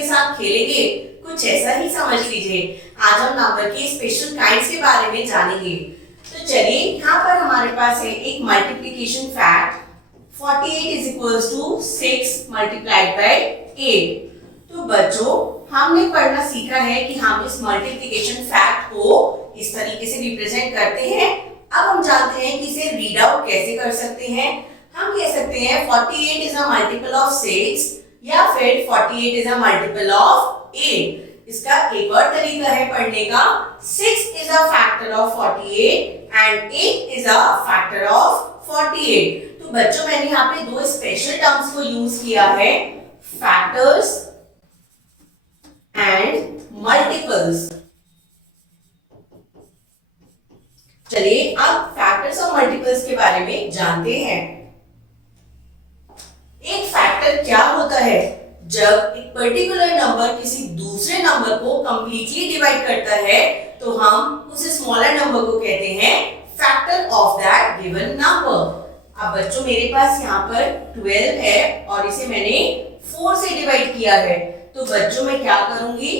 के साथ खेलेंगे, कुछ ऐसा ही समझ लीजिए। आज हम नंबर के स्पेशल काइंड्स के बारे में जानेंगे। तो चलिए, यहाँ पर हमारे पास है एक multiplication fact 48 is equals to 6 multiplied by 8। तो बच्चों, हमने पढ़ना सीखा है कि हम इस मल्टीप्लिकेशन फैक्ट को इस तरीके से रिप्रेजेंट करते हैं। अब हम जानते हैं कि इसे रीड आउट कैसे कर सकते हैं। हम कह सकते हैं 48 इज अ मल्टीपल ऑफ 6 या फिर 48 इज अ मल्टीपल ऑफ 8। इसका एक और तरीका है पढ़ने का, 6 is a factor of 48 and 8 is a factor of 48। तो बच्चों, मैंने यहाँ पे दो स्पेशल टर्म्स को यूज किया है, फैक्टर्स एंड मल्टीपल्स। चलिए अब फैक्टर्स और मल्टीपल्स के बारे में जानते हैं। एक फैक्टर क्या होता है? जब एक पर्टिकुलर नंबर किसी दूसरे नंबर को कंप्लीटली डिवाइड करता है तो हम उस स्मॉलर नंबर को कहते हैं factor of that given number. अब बच्चों, मेरे पास यहाँ पर 12 है और इसे मैंने 4 से डिवाइड किया है। तो बच्चों, मैं क्या करूंगी,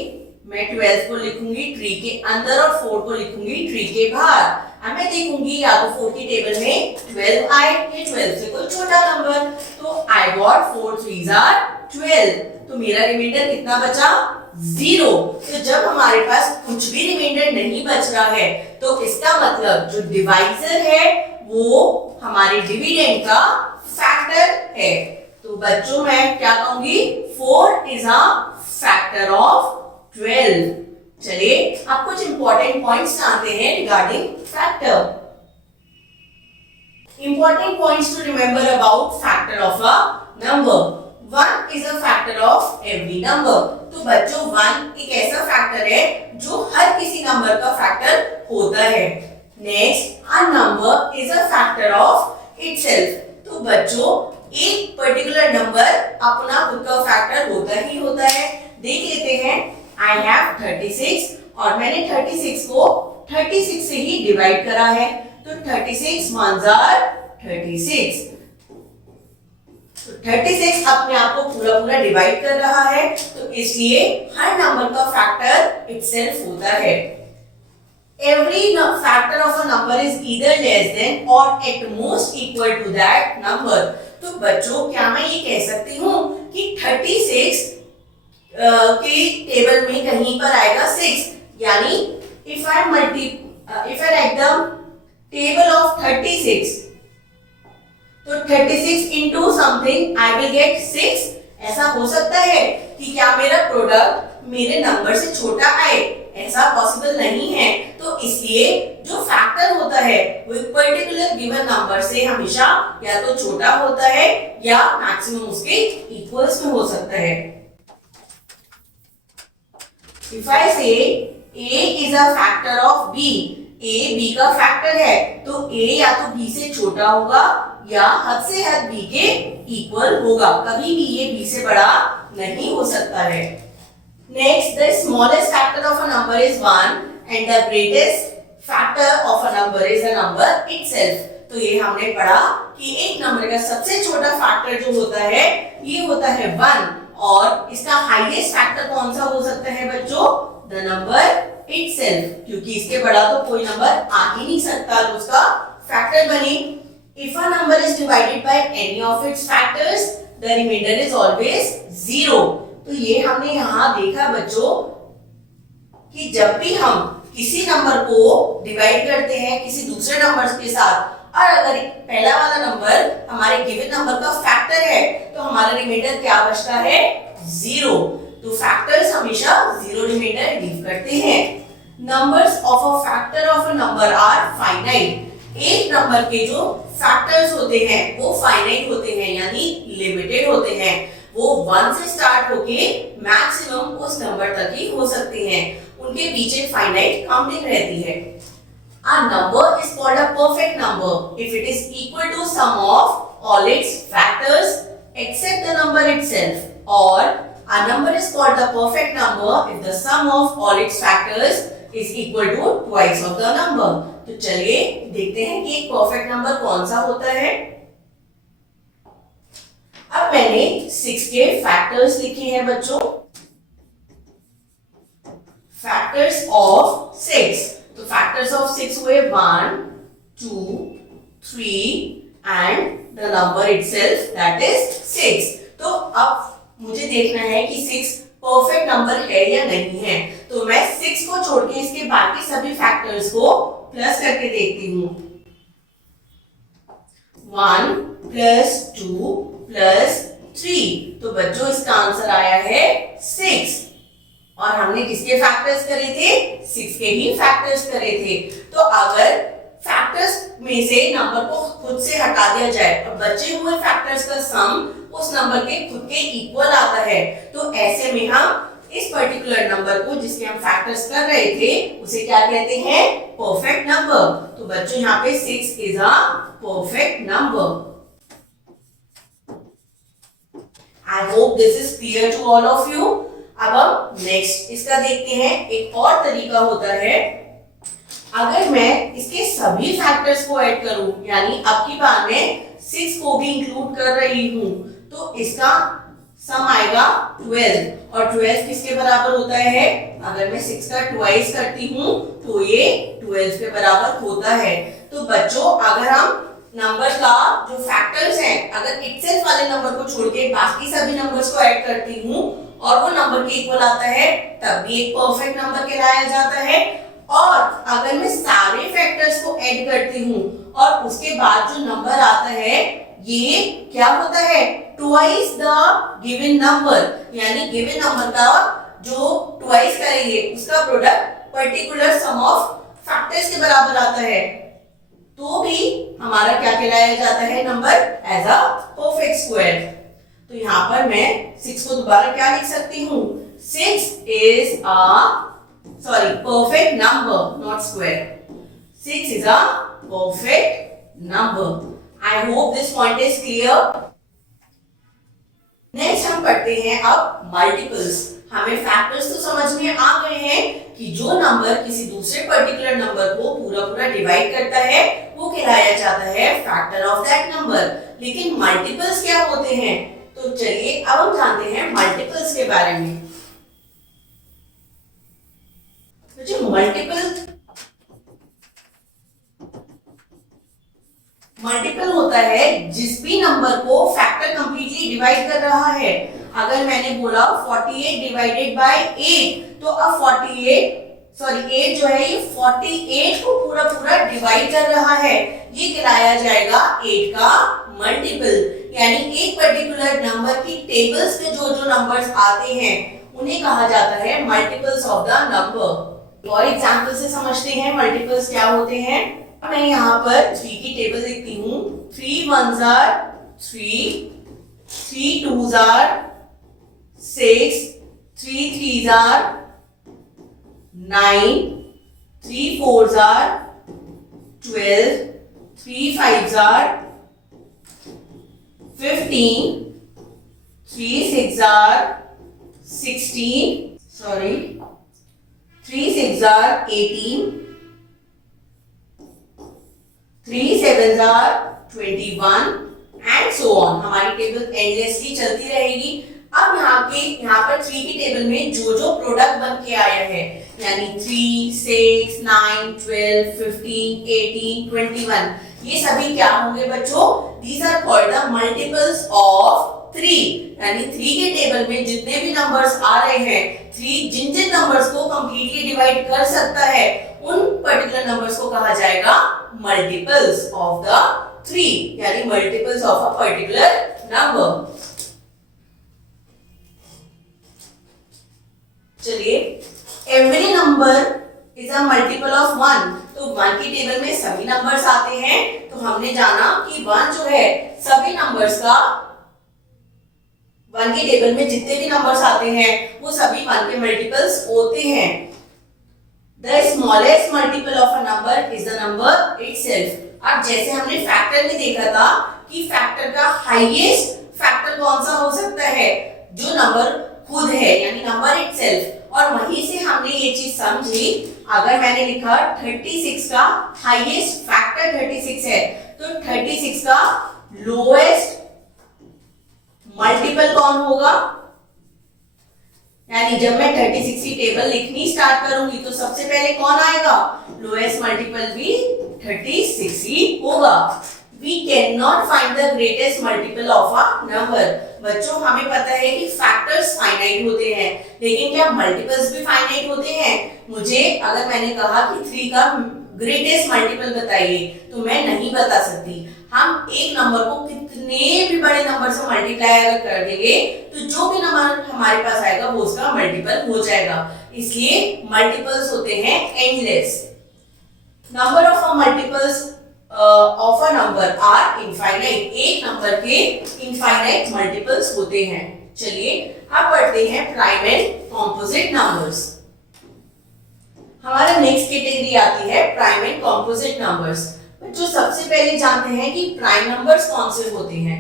मैं 12 को लिखूंगी ट्री के अंदर और 4 को लिखूंगी ट्री के बाहर। अब मैं देखूंगी या तो 4 की टेबल में 12 आए या 12 से कोई छोटा नंबर। तो आई गॉट 4 3s are 12। तो मेरा रिमाइंडर कितना बचा? 0। तो जब हमारे पास कुछ भी रिमाइंडर नहीं बच रहा है तो इसका मतलब जो डिवाइजर है वो हमारे डिविडेंड का फैक्टर है। तो बच्चों, मैं क्या कहूंगी, 4 इज अ फैक्टर ऑफ 12। चलिए अब कुछ इंपॉर्टेंट पॉइंट्स जानते हैं regarding factor. Important points to remember about factor of a number. 1 is a factor of every number। तो बच्चों, 1 एक ऐसा फैक्टर है जो हर किसी नंबर का फैक्टर होता है। Next, a number is a factor of itself। तो बच्चों, एक पर्टिकुलर नंबर अपना खुद का फैक्टर होता ही होता है। देख लेते हैं, I have 36 और मैंने 36 को 36 से ही डिवाइड करा है। तो 36 ones are 36। तो 36 अपने आप को पूरा डिवाइड कर रहा है, तो इसलिए हर नंबर का फैक्टर इटसेल्फ होता है। Every factor of a number is either less than or at most equal to that number। तो बच्चों, क्या मैं ये कह सकती हूँ कि 36 की टेबल में कहीं पर आएगा 6, यानी if I write the table of 36, तो 36 into something I will get 6। ऐसा हो सकता है कि क्या मेरा प्रोडक्ट मेरे नंबर से छोटा आए? ऐसा पॉसिबल नहीं है। तो इसलिए जो फैक्टर होता है वो एक पर्टिकुलर गिवन नंबर से हमेशा या तो छोटा होता है या मैक्सिमम उसके इक्वल्स में हो सकता है। If I say A is a factor of B, A B का फैक्टर है, तो A या तो B से छोटा होगा या हद से हद B के इक्वल होगा। कभी भी ये B से बड़ा नहीं हो सकता है। Next, the smallest factor of a number is 1 and the greatest factor of a number is the number itself। तो ये हमने पढ़ा कि एक नंबर का सबसे छोटा फैक्टर जो होता है ये होता है 1 और इसका हाईएस्ट फैक्टर कौन सा हो सकता है बच्चों? द नंबर इटसेल्फ, क्योंकि इसके बड़ा तो कोई नंबर आ ही नहीं सकता तो उसका फैक्टर बने। If a number is divided by any of its factors, the remainder is always 0। तो ये हमने यहाँ देखा बच्चों कि जब भी हम किसी नंबर को डिवाइड करते हैं किसी दूसरे नंबर के साथ और अगर पहला वाला नंबर हमारे गिवन नंबर का फैक्टर है तो हमारा रिमाइंडर क्या बचता है? 0। तो फैक्टर्स हमेशा 0 रिमाइंडर लीव करते हैं। Numbers of a factor of a number are finite. एक नंबर के जो फैक्टर्स होते हैं वो फाइनाइट होते हैं, यानी लिमिटेड होते हैं। वो 1 से स्टार्ट होके मैक्सिमम उस नंबर तक ही हो सकते हैं। उनके बीच एक फाइनाइट काउंटिंग रहती है। A number is called a perfect number if it is equal to sum of all its factors except the number itself, or a number is called the perfect number if the sum of all its factors is equal to twice of the number। तो चलिए देखते हैं कि एक perfect number कौन सा होता है। अब मैंने 6 के फैक्टर्स लिखे हैं बच्चों। Factors of 6। तो फैक्टर्स ऑफ 6 हुए 1, 2, 3 and the number itself that is 6। तो अब मुझे देखना है कि 6 परफेक्ट नंबर है या नहीं है। तो मैं 6 को छोड़ के इसके बाकी सभी फैक्टर्स को प्लस करके देखती हूँ। 1 प्लस 2 प्लस 3, तो बच्चों इसका आंसर आया है 6। और हमने किसके फैक्टर्स करे थे? 6 के ही फैक्टर्स करे थे। तो अगर फैक्टर्स में से नंबर को खुद से हटा दिया जाए और बचे हुए फैक्टर्स का सम उस नंबर के खुद के इक्वल आता है, तो ऐसे में हम इस पर्टिकुलर नंबर को जिसके हम फैक्टर्स कर रहे थे उसे क्या कहते हैं? Perfect number. तो बच्चों यहाँ पे 6 is a perfect number. I hope this is clear to all of you. अब हम नेक्स्ट इसका देखते हैं। एक और तरीका होता है, अगर मैं इसके सभी फैक्टर्स को ऐड करूं, यानी अब की बार मैं 6 को भी इंक्लूड कर रही हूं, तो इसका सम आएगा 12। और 12 किसके बराबर होता है? अगर मैं 6 का ट्वाइस करती हूँ तो ये 12 के बराबर होता है। तो बच्चों अगर हम नंबर का जो फैक्टर्स हैं, अगर इटसेल्फ वाले नंबर को छोड़ के बाकी सभी नंबर्स को ऐड करती हूँ और वो नंबर के इक्वल आता है, तब भी एक परफेक्ट नंबर कहलाया जाता है। और अगर मैं सारे फैक्टर्स को ऐड करती हूँ और उसके बाद जो नंबर आता है ये क्या होता है? ट्वाइस द गिवन नंबर, यानी गिवन नंबर का जो ट्वाइस करेंगे उसका product particular sum of factors के बराबर आता है, तो भी हमारा क्या कहलाया जाता है? Number as a perfect square. तो यहाँ पर मैं 6 को दोबारा क्या लिख सकती हूँ? 6 is a perfect number, not square. 6 is a perfect number. I hope this point is clear. Next हम पढ़ते हैं अब मल्टीपल्स। हमें फैक्टर्स तो समझ में आ गए हैं कि जो नंबर किसी दूसरे पर्टिकुलर नंबर को पूरा पूरा डिवाइड करता है वो कहलाया जाता है फैक्टर ऑफ दैट नंबर। लेकिन मल्टीपल्स क्या होते हैं? तो चलिए अब हम जानते हैं मल्टीपल्स के बारे में। तो जो मल्टीपल होता है जिस भी नंबर को फैक्टर कंप्लीटली डिवाइड कर रहा है। अगर मैंने बोला 48 डिवाइडेड बाय 8, तो अब 8 जो है ये 48 को पूरा पूरा डिवाइड कर रहा है, ये कहलाया जाएगा 8 का मल्टीपल। यानी एक पर्टिकुलर नंबर की टेबल्स में जो जो नंबर्स आते हैं उन्हें कहा जाता है मल्टीपल्स ऑफ द नंबर। और एग्जांपल से समझते हैं मल्टीपल्स क्या होते हैं। मैं यहाँ पर 3 की टेबल लिखती हूँ। 3 ones are 3, 3 twos are 6, 3 threes are 9, 3 fours are 12, 3 fives are 15, 3 six are 16, 3 six are 18, 3 sevens are 21 and so on। हमारी टेबल एंडलेसली चलती रहेगी। अब यहाँ पर 3 की टेबल में जो जो प्रोडक्ट बन के आया है, यानी 3, 6, 9, 12, 15, 18, 21, ये सभी क्या होंगे बच्चों? These are called the multiples of 3। यानी 3 के टेबल में जितने भी नंबर्स आ रहे हैं, 3 जिन जिन नंबर्स को कंप्लीटली डिवाइड कर सकता है उन पर्टिकुलर नंबर्स को कहा जाएगा मल्टीपल्स ऑफ द 3, यानी multiples of a particular number. चलिए, every number is a multiple of 1। तो 1 की टेबल में सभी नंबर्स आते हैं, तो हमने जाना कि 1 जो है सभी नंबर्स का 1 की टेबल में जितने भी नंबर्स आते हैं वो सभी 1 के मल्टीपल्स होते हैं। The smallest multiple of a number is the number itself। अब जैसे हमने फैक्टर में देखा था कि फैक्टर का हाईएस्ट फैक्टर कौन सा हो सकता है? जो नंबर खुद है, यानी नंबर इटसेल्फ। और वहीं से हमने ये चीज समझी, अगर मैंने लिखा 36 का हाईएस्ट फैक्टर 36 है, तो 36 का लोएस्ट मल्टीपल कौन होगा? यानी जब मैं 36 की टेबल लिखनी स्टार्ट करूंगी तो सबसे पहले कौन आएगा, लोएस्ट मल्टीपल भी 36 ही होगा। We cannot find the greatest multiple of a number। बच्चों हमें पता है कि फैक्टर्स फाइनाइट होते हैं, लेकिन क्या मल्टीपल्स भी फाइनाइट होते हैं? मुझे अगर मैंने कहा कि 3 का ग्रेटेस्ट मल्टीपल बताइए तो मैं नहीं बता सकती। हम एक नंबर को कितने भी बड़े नंबर से मल्टीप्लाई अगर कर देंगे तो जो भी नंबर हमारे पास आएगा वो उसका मल्टीपल हो जाएगा। इसलिए मल्टीपल्स होते हैं endless. Number of multiples of a number are infinite. एक नंबर के इनफाइनाइट मल्टीपल्स होते हैं। चलिए अब पढ़ते हैं प्राइम एंड कॉम्पोजिट नंबर्स। हमारा नेक्स्ट कैटेगरी आती है प्राइम एंड कॉम्पोजिट नंबर्स। जो सबसे पहले जानते हैं कि प्राइम नंबर्स कौन से होते हैं।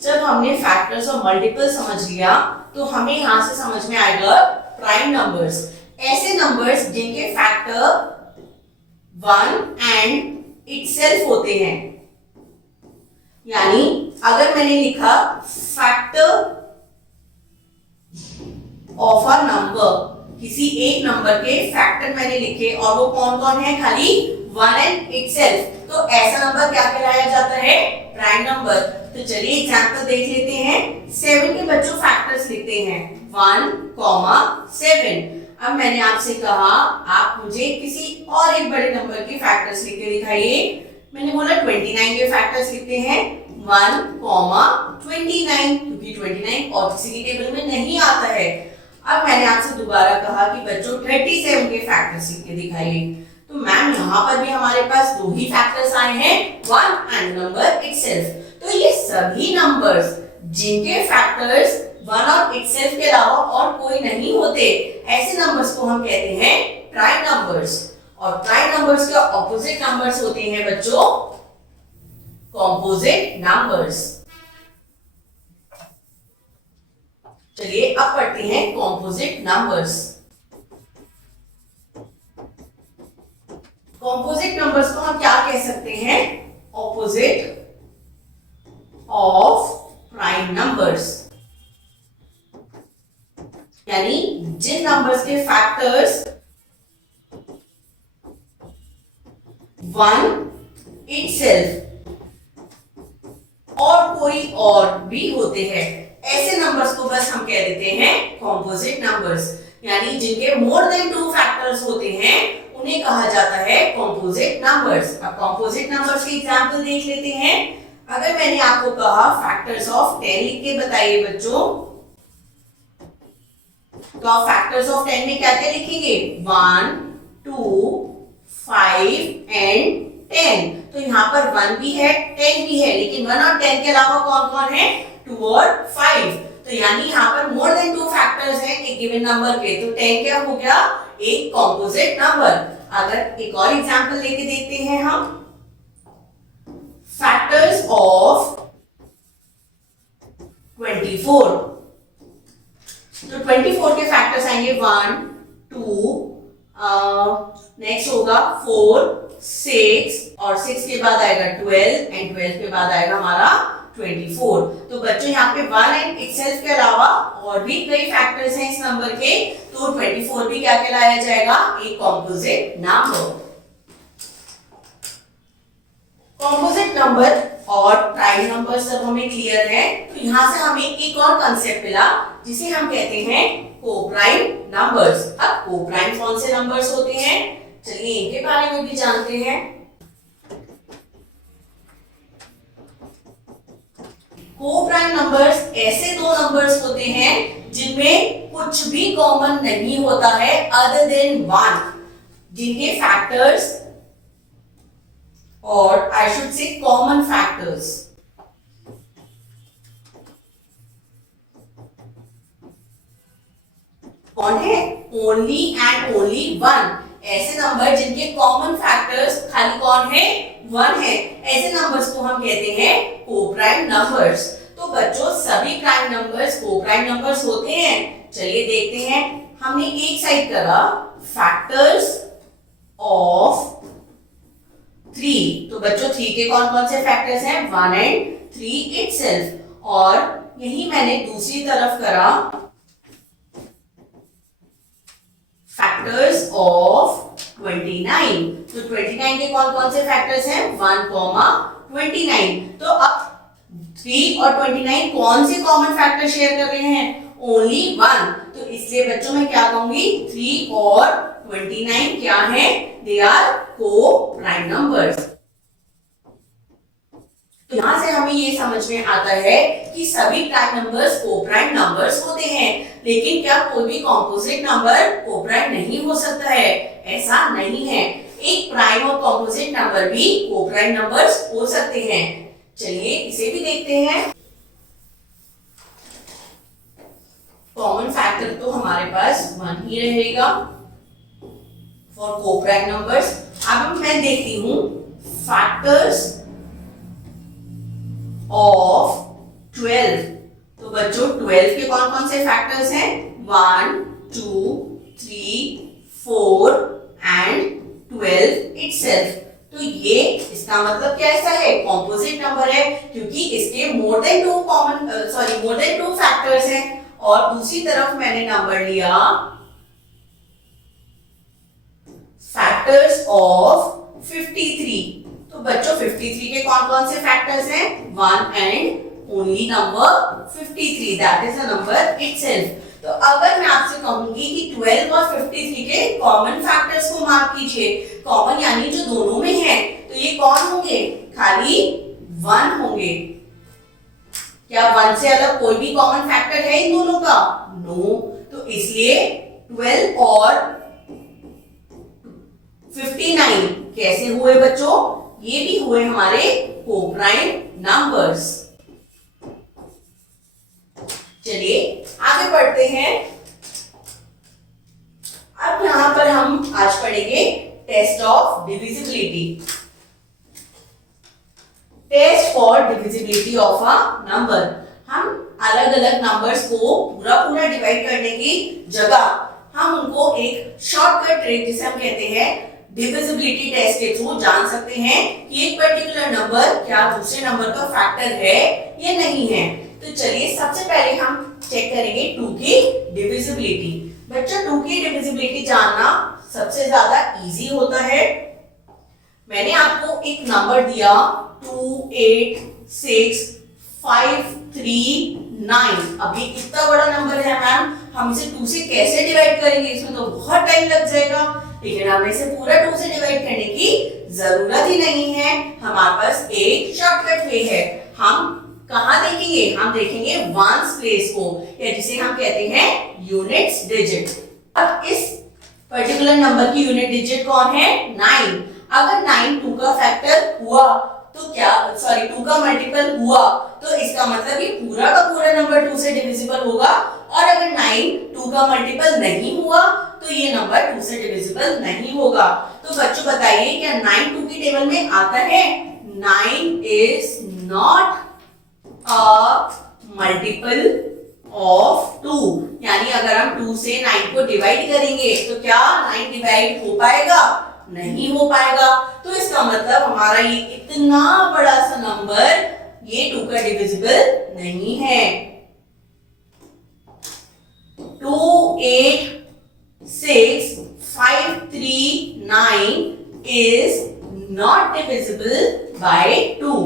जब हमने फैक्टर्स और मल्टीपल समझ लिया तो हमें यहां से समझ में आएगा प्राइम नंबर्स, ऐसे नंबर्स जिनके फैक्टर 1 एंड इटसेल्फ होते हैं। यानी अगर मैंने लिखा फैक्टर ऑफ अ नंबर, किसी एक नंबर के फैक्टर मैंने लिखे और वो कौन कौन है, खाली 1 एंड इटसेल्फ, तो ऐसा नंबर क्या कहलाया जाता है, प्राइम नंबर। तो चलिए एग्जांपल देख लेते हैं। 7 के बच्चों फैक्टर्स लिखते हैं 1, 7। अब मैंने आपसे कहा आप मुझे किसी और एक बड़े नंबर के फैक्टर्स लिख के दिखाइए। मैंने बोला 29 के फैक्टर्स लिखते हैं 1, 29, क्योंकि 29 और किसी की टेबल में नहीं आता है। अब मैंने आपसे दोबारा कहा कि बच्चों 37 के फैक्टर्स लिख के दिखाइए। तो मैम यहाँ पर भी हमारे पास 2 ही फैक्टर्स आए हैं, 1 एंड नंबर इटसेल्फ। तो ये सभी नंबर्स जिनके फैक्टर्स 1 और इटसेल्फ के अलावा और कोई नहीं होते, ऐसे नंबर्स को हम कहते हैं प्राइम नंबर्स। और प्राइम नंबर्स के ऑपोजिट नंबर्स होते हैं बच्चों कॉम्पोजिट नंबर्स। चलिए अब पढ़ते हैं कॉम्पोजिट नंबर्स। कॉम्पोजिट नंबर्स को हम क्या कह सकते हैं, ऑपोजिट ऑफ प्राइम नंबर्स। यानी जिन नंबर्स के फैक्टर्स 1 इटसेल्फ और कोई और भी होते हैं, ऐसे नंबर्स को बस हम कह देते हैं कॉम्पोजिट नंबर्स। यानी जिनके मोर देन 2 फैक्टर्स होते हैं उन्हें कहा जाता है कॉम्पोजिट नंबर्स। अब कॉम्पोजिट नंबर्स के एग्जांपल देख लेते हैं। अगर मैंने आपको कहा फैक्टर्स ऑफ 10 लिख के बताइए बच्चों, तो आप फैक्टर्स ऑफ 10 में क्या क्या लिखेंगे, 1, 2, 5 एंड 10। तो यहाँ पर 1 भी है 10 भी है, लेकिन 1 और 10 के अलावा कौन कौन है, 2 और 5। तो यानी यहाँ पर मोर देन 2 फैक्टर्स हैं एक गिवन नंबर के, तो 10 क्या हो गया, एक कॉम्पोजिट नंबर। अगर एक और एग्जांपल लेके देखते हैं हम, फैक्टर्स ऑफ 24। तो 24 के फैक्टर्स आएंगे 1, 2, नेक्स्ट होगा 4, 6 और 6 के बाद आएगा 12 एंड 12 के बाद आएगा हमारा 24। तो बच्चों यहाँ पे 1 एंड इटसेल्फ के अलावा और भी कई फैक्टर्स हैं इस नंबर के, तो 24 भी क्या कहलाया जाएगा, एक कॉम्पोजिट नंबर। कॉम्पोजिट नंबर और प्राइम नंबर सब हमें क्लियर है, तो यहाँ से हमें एक और कंसेप्ट मिला जिसे हम कहते हैं कोप्राइम नंबर्स। अब कोप्राइम कौन से नंबर्स होते हैं, चलिए इनके बारे में भी जानते हैं। कोप्राइम नंबर्स ऐसे 2 नंबर्स होते हैं जिनमें कुछ भी कॉमन नहीं होता है अदर देन 1, जिनके फैक्टर्स और I should say common factors कौन है, ओनली एंड ओनली 1। ऐसे नंबर जिनके कॉमन फैक्टर्स खाली कौन है, 1 है, ऐसे नंबर्स को हम कहते हैं कोप्राइम नंबर्स। तो बच्चों सभी प्राइम नंबर्स कोप्राइम नंबर्स होते हैं। चलिए देखते हैं। हमने एक साइड करा फैक्टर्स ऑफ 3, तो बच्चों 3 के कौन कौन से फैक्टर्स हैं, 1 एंड 3 itself। और यही मैंने दूसरी तरफ करा, फैक्टर्स ऑफ 29। तो 29 के कौन कौन से फैक्टर्स हैं? 1, 29। तो अब 3 और 29 कौन से कॉमन फैक्टर शेयर कर रहे हैं? ओनली 1। तो इसलिए बच्चों मैं क्या कहूंगी? 3 और 29 क्या है? दे आर को प्राइम नंबर्स। तो यहां से हमें ये समझ में आता है कि सभी प्राइम नंबर्स को प्राइम नंबर्स होते हैं, लेकिन क्या कोई भी कॉम्पोजिट नंबर को प्राइम नहीं हो सकता है? ऐसा नहीं है। एक प्राइम और कॉम्पोजिट नंबर भी को प्राइम नंबर्स हो सकते हैं। चलिए इसे भी देखते हैं। कॉमन फैक्टर तो हमारे पास 1 ही रहेगा फॉर को प्राइम नंबर्स। अब मैं देखती हूं फैक्टर्स ऑफ 12। तो बच्चों 12 के कौन कौन से फैक्टर्स हैं? 1, 2, 3, 4 एंड 12 itself। तो ये इसका मतलब कैसा है? कॉम्पोजिट नंबर है, क्योंकि इसके मोर देन टू फैक्टर्स हैं। और दूसरी तरफ मैंने नंबर लिया फैक्टर्स ऑफ 53। तो बच्चों 53 के कौन कौन से फैक्टर्स हैं? 1 and only number 53, that is a number itself. तो अगर मैं आपसे कहूंगी कि 12 और 53 के कॉमन फैक्टर्स को मार्क कीजिए, कॉमन यानी जो दोनों में है, तो ये कौन होंगे? खाली 1 होंगे। क्या 1 से अलग कोई भी कॉमन फैक्टर है इन दोनों का? नो। तो इसलिए 12 और 59 कैसे हुए बच्चों? ये भी हुए हमारे को प्राइम नंबर्स। चलिए आगे बढ़ते हैं। अब यहां पर हम आज पढ़ेंगे test of divisibility. Test for divisibility of a number. हम अलग अलग नंबर्स को पूरा पूरा डिवाइड करने की जगह हम उनको एक शॉर्टकट ट्रिक जिसे हम कहते हैं डिविजिबिलिटी टेस्ट के थ्रू जान सकते हैं कि एक पर्टिकुलर नंबर क्या दूसरे नंबर का फैक्टर है या नहीं है। तो चलिए सबसे पहले हम चेक करेंगे 2 की डिविजिबिलिटी। बच्चों 2 की डिविजिबिलिटी जानना सबसे ज्यादा इजी होता है। मैंने आपको एक नंबर दिया 2, 8, 6, 5, 3, 9। अभी इतना बड़ा नंबर है मैम, हम इसे 2 से कैसे डिवाइड करेंगे? इसमें तो बहुत टाइम लग जाएगा। लेकिन हमें इसे पूरा 2 से डिवाइड करने की जरूरत ही नहीं है। हमारे पास एक शॉर्टकट वे है। हम कहां देखेंगे? हम देखेंगे वंस प्लेस को, या जिसे हम कहते हैं यूनिट्स डिजिट। अब इस पर्टिकुलर नंबर की यूनिट डिजिट कौन है? 9। अगर 9 2 का फैक्टर हुआ तो क्या 2 का मल्टीपल हुआ तो इसका मतलब ये पूरा का पूरा नंबर 2 से डिविजिबल होगा। और अगर 9 2 का मल्टीपल नहीं हुआ तो ये नंबर 2 से डिविजिबल नहीं होगा। तो बच्चों बताइए क्या 9 2 की टेबल में आता है? 9 is not a multiple of 2। यानी अगर हम 2 से 9 को डिवाइड करेंगे तो क्या 9 डिवाइड हो पाएगा? नहीं हो पाएगा। तो इसका मतलब हमारा ये इतना बड़ा सा नंबर ये 2 का डिविजिबल नहीं है। 2, 8, 6, 5, 3, 9 is not divisible by 2।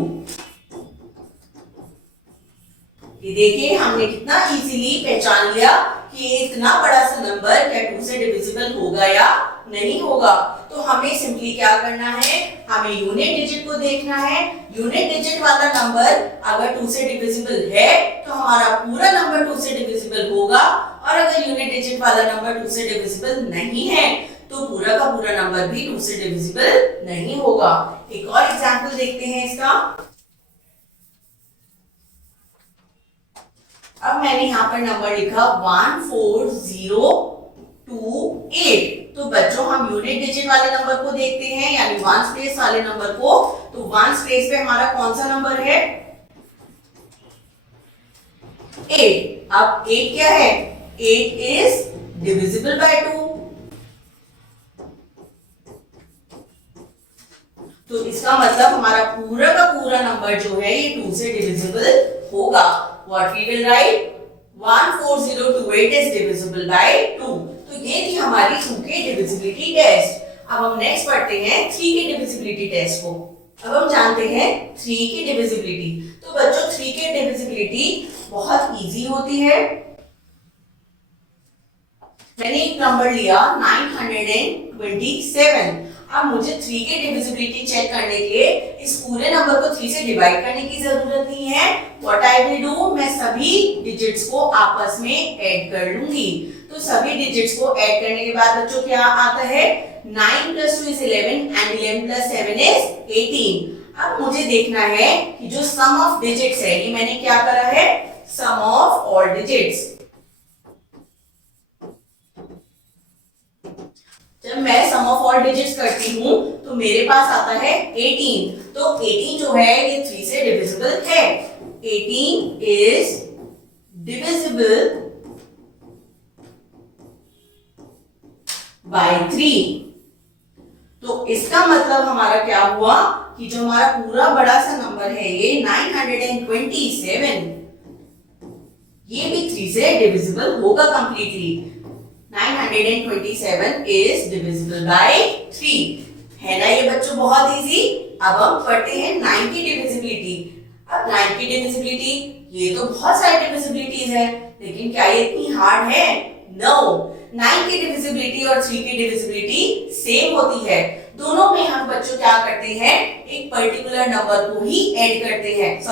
ये देखिए हमने कितना इजीली पहचान लिया कि ये इतना बड़ा सा नंबर क्या 2 से डिविजिबल होगा या नहीं होगा। तो हमें सिंपली क्या करना है? हमें यूनिट डिजिट को देखना है। यूनिट डिजिट वाला नंबर अगर 2 से डिविजिबल है तो हमारा पूरा नंबर 2 से डिविजिबल होगा। और अगर यूनिट डिजिट वाला नंबर 2 से डिविजिबल नहीं है तो पूरा का पूरा नंबर भी 2 से डिविजिबल नहीं होगा। एक और एग्जांपल देखते हैं इसका। अब मैंने यहाँ पर नंबर लिखा 14028। तो बच्चों हम यूनिट डिजिट वाले नंबर को देखते हैं, यानी 1 प्लेस वाले नंबर को। तो 1 प्लेस पे हमारा कौन सा नंबर है? 8। अब 8 क्या है? 8 इज डिविजिबल बाय 2। तो इसका मतलब हमारा पूरा का पूरा पूरा नंबर जो है ये 2 से डिविजिबल होगा। What we will write 14028 is divisible by 2। तो ये थी हमारी 2 के डिविजिबिलिटी टेस्ट। अब हम नेक्स्ट पढ़ते हैं 3 के डिविजिबिलिटी टेस्ट को। अब हम जानते हैं 3 की डिविजिबिलिटी। तो बच्चों 3 की डिविजिबिलिटी बहुत इजी होती है। मैंने एक नंबर लिया 927। अब मुझे 3 की डिविजिबिलिटी चेक करने के लिए इस पूरे नंबर को 3 से डिवाइड करने की जरूरत नहीं है। व्हाट आई विल डू, मैं सभी डिजिट्स को आपस में ऐड कर लूंगी। तो सभी डिजिट्स को ऐड करने के बाद बच्चों क्या आता है 9 + 2 = 11 and 11 + 7 is 18। अब मुझे देखना है कि जो सम ऑफ डिजिट्स है, ये मैंने क्या करा है सम ऑफ ऑल डिजिट्स। जब मैं सम ऑफ ऑल डिजिट्स करती हूं तो मेरे पास आता है 18। तो 18 जो है ये 3 से डिविजिबल है। 18 इज डिविजिबल बाय 3। तो इसका मतलब हमारा क्या हुआ कि जो हमारा पूरा बड़ा सा नंबर है ये 927, ये भी 3 से डिविजिबल होगा कंप्लीटली। 927 is divisible by 3। है ना ये बच्चों बहुत इजी। अब हम पढ़ते हैं 9 की डिविजिबिलिटी। अब 9 की डिविजिबिलिटी, ये तो बहुत सारी डिविजिबिलिटीज है, लेकिन क्या ये इतनी हार्ड है? नो। 9 की डिविजिबिलिटी और 3 की डिविजिबिलिटी सेम होती है। दोनों में हम बच्चों क्या करते हैं एक पर्टिकुलर नंबर को ही ऐड करते हैं,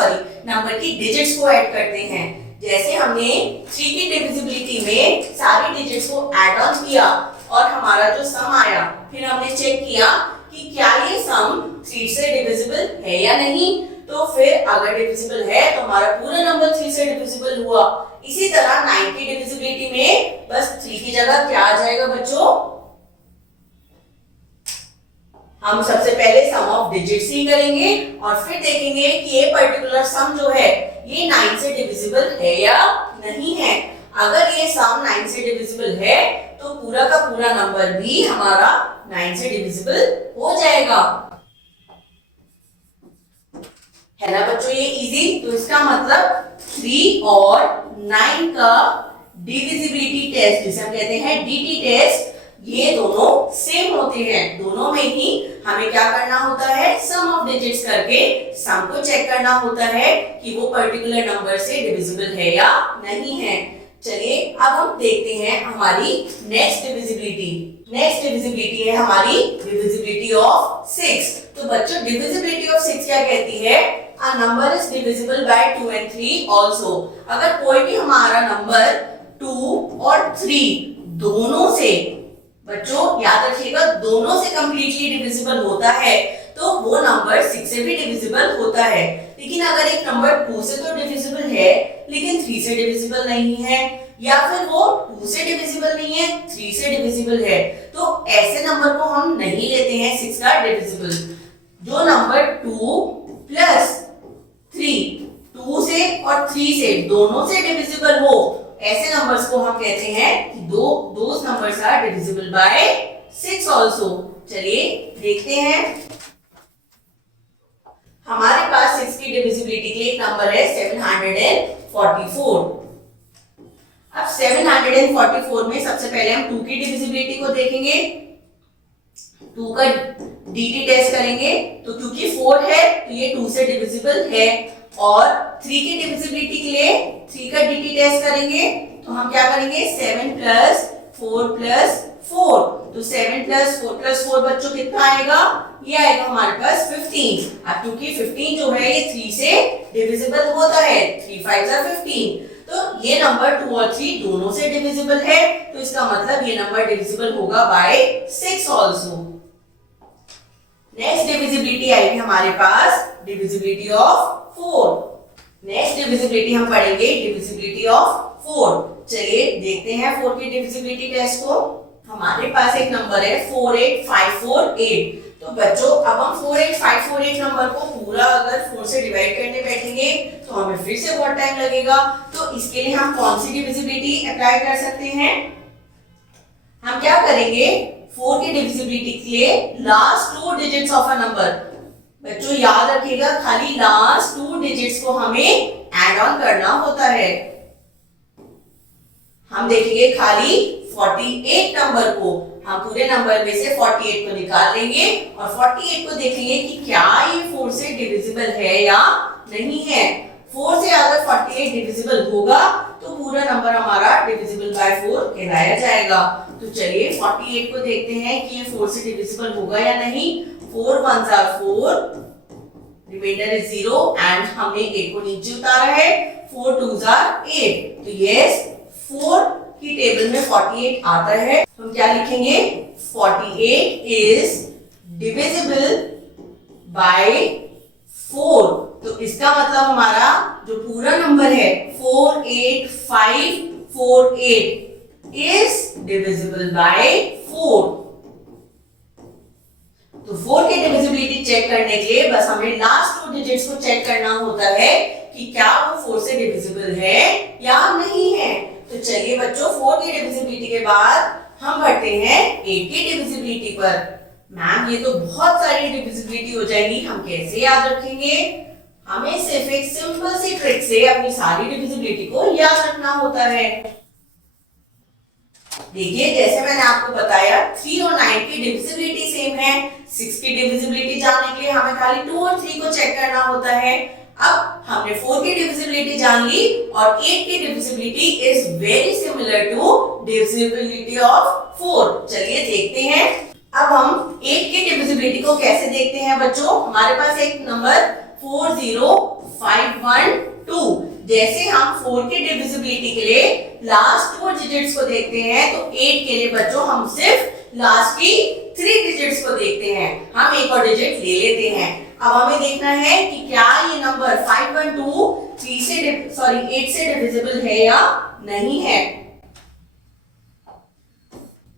नंबर की डिजिट्स को ऐड करते हैं। जैसे हमने 3 की डिविजिबिलिटी में सारी डिजिट्स को ऐड ऑन किया और हमारा जो सम आया, फिर हमने चेक किया कि क्या ये सम 3 से डिविजिबल है या नहीं। तो फिर अगर डिविजिबल है तो हमारा पूरा नंबर 3 से डिविजिबल हुआ। इसी तरह 9 की डिविजिबिलिटी में बस 3 की जगह क्या आ जाएगा बच्चों, हम सबसे पहले सम ऑफ डिजिट्स ही करेंगे और फिर देखेंगे कि ये पर्टिकुलर सम जो है ये 9 से डिविजिबल है या नहीं है। अगर ये सम 9 से डिविजिबल है तो पूरा का पूरा नंबर भी हमारा 9 से डिविजिबल हो जाएगा। है ना बच्चों ये इजी। तो इसका मतलब 3 और 9 का डिविजिबिलिटी टेस्ट, जिसे हम कहते हैं डीटी टेस्ट, ये दोनों सेम होते हैं। दोनों में ही हमें क्या करना होता है सम ऑफ डिजिट्स करके सम को चेक करना होता है कि वो पर्टिकुलर नंबर से डिविजिबल है या नहीं है। चलिए अब हम देखते हैं हमारी नेक्स्ट डिविजिबिलिटी। नेक्स्ट डिविजिबिलिटी है हमारी डिविजिबिलिटी ऑफ 6। तो बच्चों डिविजिबिलिटी ऑफ 6 क्या कहती है, a number is divisible by 2 and 3 also। अगर कोई भी हमारा नंबर 2 और 3 दोनों से, बच्चों याद रखिएगा दोनों से कंप्लीटली डिविजिबल होता है तो वो नंबर 6 से भी डिविजिबल होता है। लेकिन अगर एक नंबर 2 से तो डिविजिबल है लेकिन 3 से डिविजिबल नहीं है, या फिर वो 2 से डिविजिबल नहीं है 3 से डिविजिबल है, तो ऐसे नंबर को हम नहीं लेते हैं 6 का डिविजिबल। जो नंबर 2 प्लस 3, 2 से और 3 से दोनों से डिविजिबल हो, ऐसे नंबर्स को हम कहते हैं कि those numbers are divisible by 6 also. चलिए देखते हैं। हमारे पास 6 की डिविजिबिलिटी के लिए एक नंबर है 744। अब 744 में सबसे पहले हम 2 की डिविजिबिलिटी को देखेंगे। 2 का डीटी टेस्ट करेंगे तो क्योंकि 4 है तो ये 2 से डिविजिबल है, और 3 की डिविजिबिलिटी के लिए 3 का डीटी टेस्ट करेंगे तो हम क्या करेंगे 7 + 4 + 4। तो 7 + 4 + 4 बच्चों कितना आएगा, ये आएगा हमारे पास 15। अब क्योंकि 15 जो है ये 3 से डिविजिबल होता है, 3 5 are 15, तो ये नंबर 2 और 3 दोनों से डिविजिबल है, तो इसका मतलब ये नंबर डिविजिबल होगा बाय 6 आल्सो। नेक्स्ट डिविजिबिलिटी आएगी हमारे पास डिविजिबिलिटी ऑफ 4। नेक्स्ट डिविजिबिलिटी हम पढ़ेंगे डिविजिबिलिटी ऑफ 4। चलिए देखते हैं 4 की डिविजिबिलिटी टेस्ट को। हमारे पास एक नंबर है 48548। तो बच्चों अब हम 48548 नंबर को पूरा अगर 4 से डिवाइड करने बैठेंगे तो हमें फिर से बहुत टाइम लगेगा। तो इसके लिए हम कौन सी डिविजिबिलिटी अप्लाई कर सकते हैं, हम क्या करेंगे 4 की डिविजिबिलिटी के लिए last 2 digits of a number, बच्चों याद रखिएगा खाली लास्ट 2 डिजिट्स को हमें ऐड ऑन करना होता है। हम देखेंगे खाली 48 नंबर को, हम पूरे नंबर में से 48 को निकाल लेंगे और 48 को देखेंगे कि क्या ये 4 से डिविजिबल है या नहीं है। 4 से अगर 48 डिविजिबल होगा तो पूरा नंबर हमारा डिविजिबल बाय 4 कहलाया जाएगा। तो चलिए 48 को देखते हैं कि ये 4 से डिविजिबल होगा या नहीं। 4 1s are 4, reminder is 0 and हमने 8 को नीचे उतारा है। 4 2s are 8, तो यस 4 की टेबल में 48 आता है। हम क्या लिखेंगे? 48 is divisible by 4। तो इसका मतलब हमारा जो पूरा नंबर है 48548 is divisible by 4। तो 4 की डिविजिबिलिटी चेक करने के लिए बस हमें लास्ट 2 डिजिट्स को चेक करना होता है कि क्या वो 4 से डिविजिबल है या नहीं है। तो चलिए बच्चों 4 की डिविजिबिलिटी के बाद हम बढ़ते हैं 8 की डिविजिबिलिटी पर। मैम ये तो बहुत सारी डिविजिबिलिटी हो जाएगी, हम कैसे याद रखेंगे? हमें सिर्फ एक सिंपल सी ट्रिक से अपनी सारी डिविजिबिलिटी को याद रखना होता है। देखिए जैसे मैंने आपको बताया 3 और 9 की डिविजिबिलिटी सेम है। 6 की डिविजिबिलिटी जानने के लिए हमें खाली 2 और 3 को चेक करना होता है। अब हमने 4 की डिविजिबिलिटी जान ली और 8 की divisibility is very similar to divisibility of 4। चलिए देखते हैं अब हम 8 की डिविजिबिलिटी को कैसे देखते हैं बच्चों। हमारे पास एक नंबर 40512, जैसे हम 4 की डिविजिबिलिटी के लिए लास्ट 2 डिजिट्स को देखते हैं तो 8 के लिए बच्चों हम सिर्फ लास्ट की 3 डिजिट्स को देखते हैं। हम एक और डिजिट ले लेते हैं। अब हमें देखना है कि क्या ये नंबर 512 8 से डिविजिबल है या नहीं है।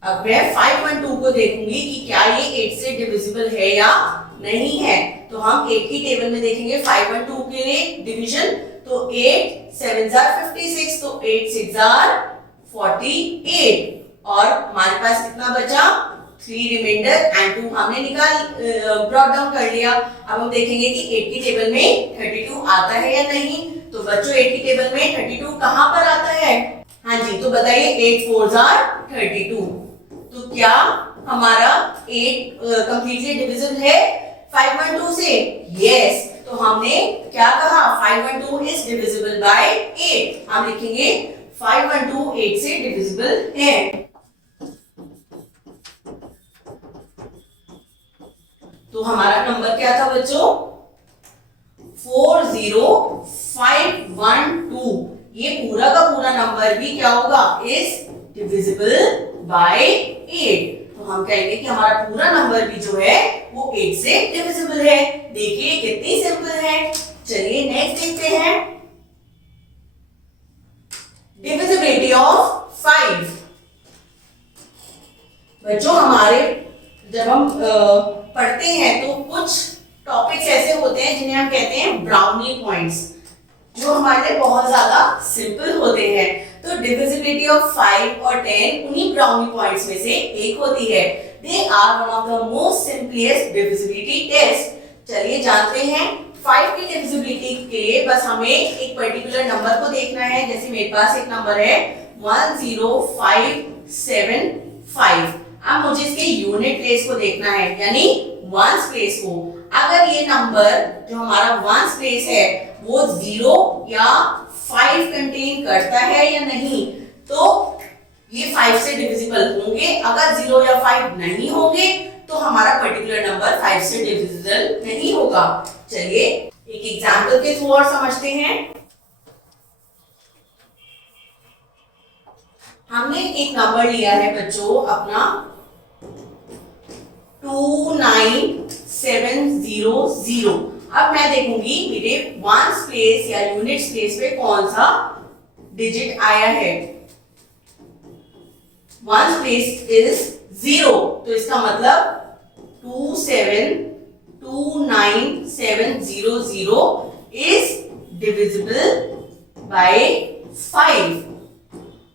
अब मैं 512 को देखूंगी कि क्या ये 8 से डिविजिबल है या नहीं है। तो हम 8 की टेबल में देखेंगे 512 के लिए डिवीजन। तो 8 7s are 56, तो 8 6s are 48 और हमारे पास कितना बचा? 3 रिमाइंडर एंड 2 हमने ब्रॉट डाउन कर लिया। अब हम देखेंगे कि 8 की टेबल में 32 आता है या नहीं। तो बच्चों 8 की टेबल में 32 कहां पर आता है? हाँ जी, तो बताइए 8 4s are 32। तो क्या हमारा 8 कंप्लीटली डिविजिबल है 512 से? यस। तो हमने क्या कहा? 512 इज डिविजिबल बाय 8। हम लिखेंगे 512 8 से डिविजिबल है। तो हमारा नंबर क्या था बच्चों? 40512। ये पूरा का पूरा नंबर भी क्या होगा? Is divisible bye 8। तो हम कहेंगे कि हमारा पूरा नंबर भी जो है वो 8 से डिविजिबल है। देखिए कितनी सिंपल है। चलिए नेक्स्ट देखते हैं डिविजिबिलिटी ऑफ 5। बच्चों हमारे जब हम पढ़ते हैं तो कुछ टॉपिक्स ऐसे होते हैं जिन्हें हम कहते हैं ब्राउनी पॉइंट्स, जो हमारे लिए बहुत ज्यादा सिंपल होते हैं। तो डिविजिबिलिटी ऑफ 5 और 10 उन्हीं ब्राउनी पॉइंट्स में से एक होती है। They are one of the most simplest divisibility test. चलिए जानते हैं 5 की डिविजिबिलिटी के लिए बस हमें एक पर्टिकुलर नंबर को देखना है। जैसे मेरे पास एक नंबर है 10575। अब मुझे इसके यूनिट प्लेस को देखना है, यानी वंस प्लेस को। अगर ये नंबर जो हमारा वंस प्लेस है वो 0 या 5 कंटेन करता है या नहीं, तो ये 5 से डिविजिबल होंगे। अगर 0 या 5 नहीं होंगे तो हमारा पर्टिकुलर नंबर 5 से डिविजिबल नहीं होगा। चलिए एक एग्जांपल के थ्रू और समझते हैं। हमने एक नंबर लिया है बच्चों अपना 29700। अब मैं देखूंगी मेरे वंस प्लेस या यूनिट्स प्लेस पे कौन सा डिजिट आया है। वंस प्लेस इज 0, तो इसका मतलब 2729700 इज डिविजिबल बाय 5।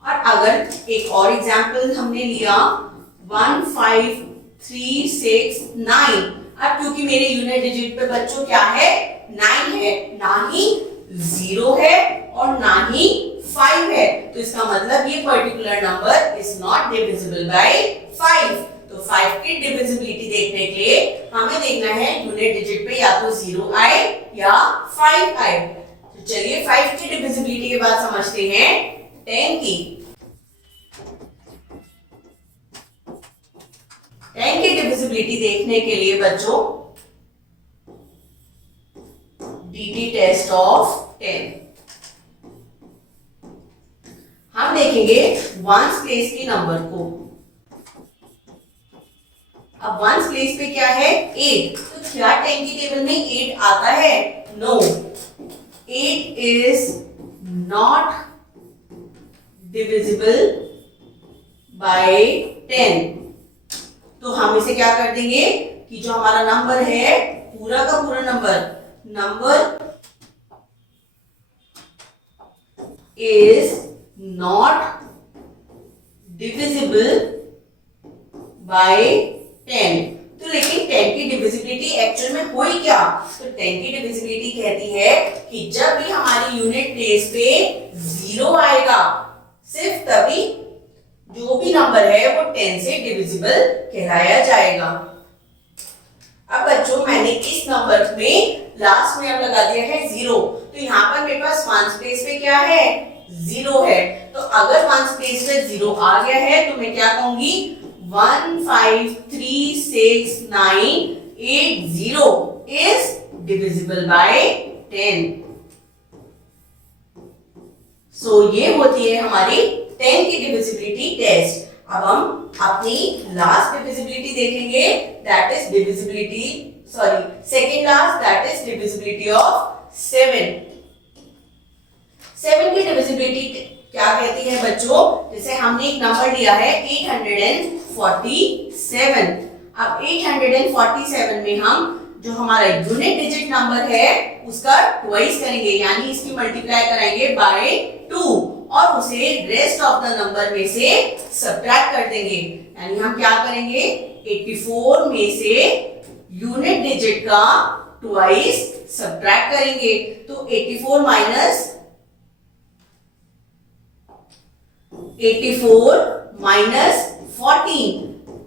और अगर एक और एग्जांपल हमने लिया 15369। अब क्योंकि मेरे यूनिट डिजिट पे बच्चों क्या है 9 है, ना ही 0 है और ना ही 5 है, तो इसका मतलब ये particular number is not divisible bye 5। तो 5 की डिविजिबिलिटी देखने के लिए हमें देखना है यूनिट डिजिट पे या तो 0 आए या 5 आए। तो चलिए 5 की डिविजिबिलिटी के बाद समझते हैं 10 की। 10 की डिविजिबिलिटी देखने के लिए बच्चों डीटी टेस्ट ऑफ 10 हम देखेंगे वंस प्लेस के नंबर को। अब वंस प्लेस पे क्या है 8, तो क्या 10 की टेबल में 8 आता है? No, 8 is not divisible by 10। तो हम इसे क्या कर देंगे कि जो हमारा नंबर है पूरा का पूरा number is not divisible by 10। तो लेकिन 10 की डिविजिबिलिटी एक्चुअल में हुई क्या? तो 10 की डिविजिबिलिटी कहती है कि जब भी हमारी यूनिट प्लेस पे 0 आएगा सिर्फ तभी जो भी नंबर है वो 10 से डिविजिबल कहलाया जाएगा। अब बच्चों मैंने इस नंबर में लास्ट में अब लगा दिया है 0, तो यहाँ पर मेरे पास वंस प्लेस पे क्या है 0 है। तो अगर वंस प्लेस पे 0 आ गया है तो मैं क्या कहूंगी 1 5 3 6 9 8 0 is divisible by 10। सो ये होती है हमारी 10 की डिविजिबिलिटी टेस्ट। अब हम अपनी लास्ट डिविजिबिलिटी देखेंगे, that is divisibility second last, that is divisibility of 7। 7 की डिविजिबिलिटी क्या कहती है बच्चों? जैसे हमने एक नंबर लिया है 847। अब 847 में हम जो हमारा यूनिट डिजिट नंबर है उसका ट्वाइस करेंगे, यानी इसकी मल्टीप्लाई कराएंगे बाय 2 और उसे रेस्ट ऑफ द नंबर में से सब्ट्रैक्ट कर देंगे। यानी हम क्या करेंगे 84 में से यूनिट डिजिट का ट्वाइस सब्ट्रैक्ट करेंगे। तो 84 माइनस 14,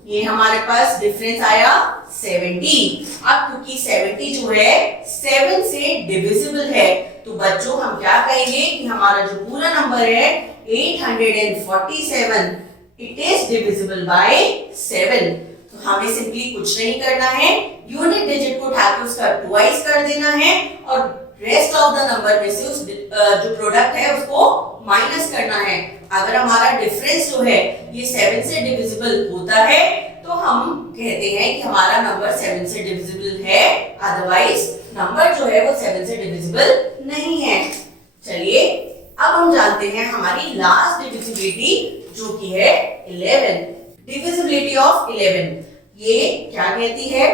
ये हमारे पास डिफरेंस आया 70। अब क्योंकि 70 जो है 7 से डिविजिबल है तो बच्चों हम क्या कहेंगे कि हमारा जो पूरा नंबर है 847 इट इज डिविजिबल बाय 7। तो हमें सिंपली कुछ नहीं करना है, यूनिट डिजिट को उठा के उसका ट्वाइस कर देना है और रेस्ट ऑफ द नंबर में से उस जो प्रोडक्ट है उसको माइनस करना है। अगर हमारा डिफरेंस जो है ये 7 से डिविजिबल होता है तो हम कहते हैं कि हमारा नंबर 7 से डिविजिबल है, अदरवाइज नंबर जो है वो 7 से डिविजिबल नहीं है। चलिए अब हम जानते हैं हमारी लास्ट डिविजिबिलिटी जो कि है 11, डिविजिबिलिटी ऑफ 11। ये क्या कहती है?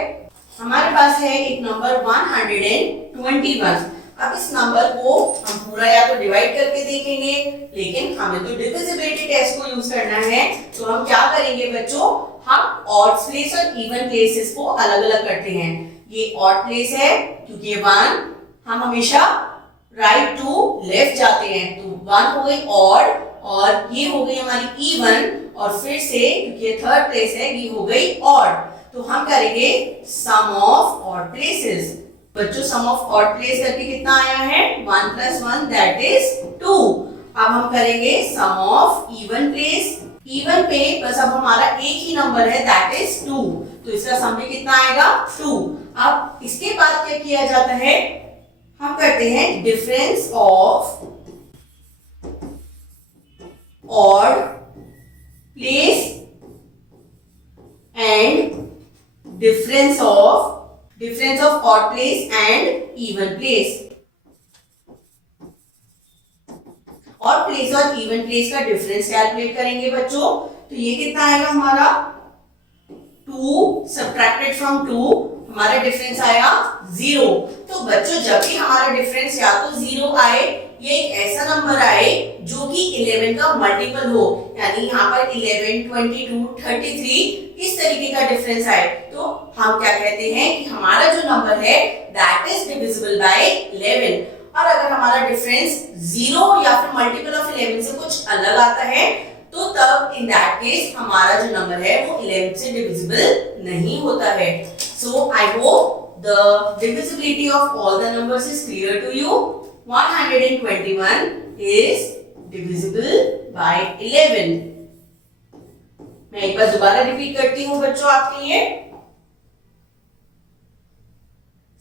हमारे पास है एक नंबर 121। अब इस नंबर को हम पूरा या तो डिवाइड करके देखेंगे, लेकिन हमें तो डिविजिबिलिटी टेस्ट को यूज करना है, तो हम क्या करेंगे बच्चों, हम ऑड प्लेस और इवन प्लेसेस को अलग अलग करते हैं। ये ऑड प्लेस है क्योंकि 1 हम हमेशा राइट टू लेफ्ट जाते हैं, तो 1 हो गई ऑड और ये हो गई हमारी इवन, और फिर से क्योंकि ये थर्ड प्लेस है ये हो गई ऑड। तो हम करेंगे सम ऑफ ऑड प्लेसेस। बच्चों सम ऑफ ऑड प्लेस करके कितना आया है 1 + 1 दैट इज 2। अब हम करेंगे सम ऑफ इवन प्लेस। इवन पे बस अब हमारा एक ही नंबर है दैट इज 2, तो इसका सम भी कितना आएगा 2। अब इसके बाद क्या किया जाता है, हम करते हैं difference of odd place and difference of odd place and even place. Odd place और इवन प्लेस का डिफरेंस कैलकुलेट करेंगे बच्चों, तो ये कितना आएगा हमारा 2 सब्ट्रैक्टेड फ्रॉम 2, हमारा डिफरेंस आया 0। तो बच्चों जब भी हमारा डिफरेंस या तो 0 आए, ये एक ऐसा नंबर आए जो कि 11 का मल्टीपल हो, यानी यहाँ पर 11, 22, 33 इस तरीके का डिफरेंस आए, तो हम क्या कहते हैं कि हमारा जो नंबर है दैट इज डिविजिबल बाय 11। और अगर हमारा डिफरेंस 0 या फिर मल्टीपल ऑफ 11 से कुछ अलग आता है तो तब इन दैट केस हमारा जो नंबर है वो 11 से डिविजिबल नहीं होता है। So I hope the divisibility of all the numbers is clear to you. 121 is divisible by 11। मैं एक बार दोबारा रिपीट करती हूँ बच्चों आपके लिए।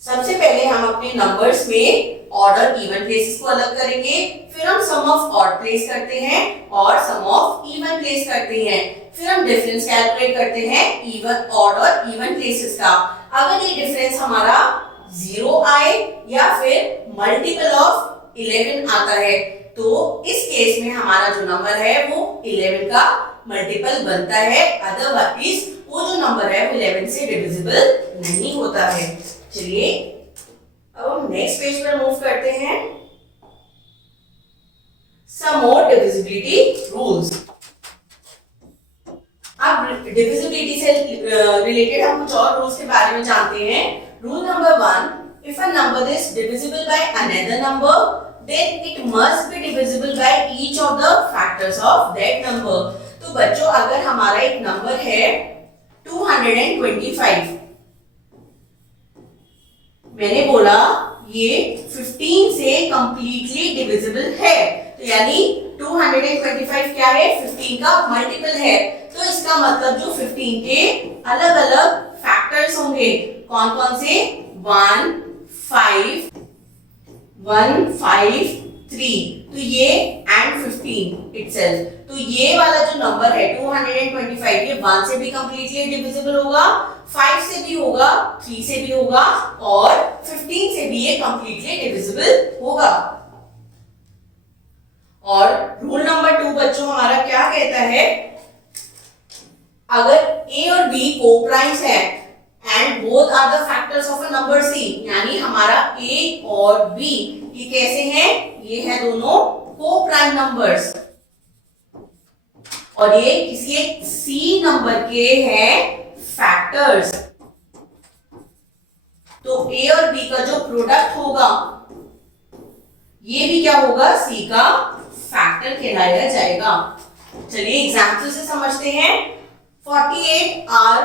सबसे पहले हम अपने नंबर्स में ऑर्डर इवन प्लेसेस को अलग करेंगे, फिर हम सम ऑफ ऑड प्लेस करते हैं और सम ऑफ इवन प्लेस करते हैं, फिर हम डिफरेंस कैलकुलेट करते हैं इवन ऑड और इवन प्लेसेस का। अगर ये डिफरेंस हमारा 0 आए या फिर मल्टीपल ऑफ 11 आता है तो इस केस में हमारा जो नंबर है वो 11 का मल्टीपल बनता है, अदरवाइज वो जो नंबर है वो 11 से डिविजिबल नहीं होता है। चलिए अब हम नेक्स्ट पेज पर मूव करते हैं। सम मोर डिविजिबिलिटी रूल्स। अब डिविजिबिलिटी से रिलेटेड हम कुछ और रूल्स के बारे में जानते हैं। Rule number 1, if a number is divisible by another number then it must be divisible by each of the factors of that number। तो बच्चों अगर हमारा एक नंबर है 225, मैंने बोला ये 15 से कंप्लीटली डिविजिबल है, तो यानी 225 क्या है, 15 का मल्टीपल है। तो इसका मतलब जो 15 के अलग अलग फैक्टर्स होंगे, कौन कौन से, 1, 5, 1, 5, 3, तो ये एंड 15 इटसेल्फ। तो ये वाला जो नंबर है 225 ये 1 से भी कंप्लीटली डिविजिबल होगा, 5 से भी होगा, 3 से भी होगा और 15 से भी ये कंप्लीटली डिविजिबल होगा। और रूल नंबर 2 बच्चों हमारा क्या कहता है, अगर a और b को प्राइम्स है and both are the factors of a number c, यानी हमारा a और b ये कैसे हैं, ये है दोनों को प्राइम नंबर्स और ये किसी एक c नंबर के हैं फैक्टर्स। तो a और b का जो प्रोडक्ट होगा ये भी क्या होगा, c का फैक्टर कहलाया जाएगा। चलिए एग्जाम्पल से समझते हैं। 48 आर